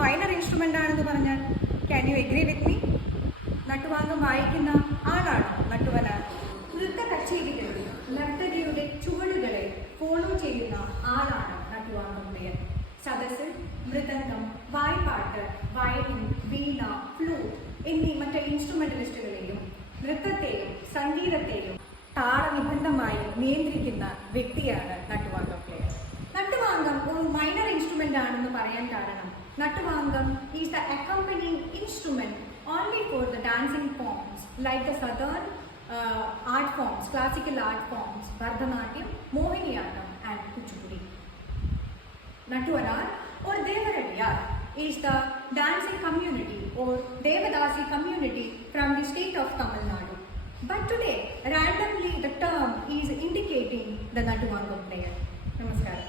Minor instrument ആണെന്ന് പറഞ്ഞാൽ can you agree with me? നട്ടുവാങ്കം വായിക്കുന്ന ആളാണോ നട്ടുവനാർ? നൃത്ത കച്ചേരികളിൽ നർത്തകിയുടെ ചുവടുകളെ ഫോളോ ചെയ്യുന്ന ആളാണ് നട്ടുവാങ്കം പ്ലെയർ. സദസ്സിൽ മൃദംഗം, വായ്പാട്ട്, വയലിൻ, വീണ, ഫ്ലൂട്ട് എന്നീ മറ്റ് ഇൻസ്ട്രുമെന്റലിസ്റ്റുകളെയും നൃത്തത്തെയും സംഗീതത്തെയും താളനിബന്ധമായി നിയന്ത്രിക്കുന്ന വ്യക്തിയാണ് നട്ടുവാങ്കം പ്ലെയർ. നട്ടുവാങ്കം ഒരു മൈനർ ഇൻസ്ട്രുമെന്റ് ആണെന്ന് പറയാൻ കാരണം നട്ടുവാങ്കം is the accompanying instrument only for the dancing forms like the southern art forms, classical art forms, Bharatanatyam, Mohiniyattam and Kuchipudi. Nattuvanar or Devaradiyar is the dancing community or Devadasi community from the state of Tamil Nadu. But today, randomly the term is indicating the Nattuvangam player. Namaskaram.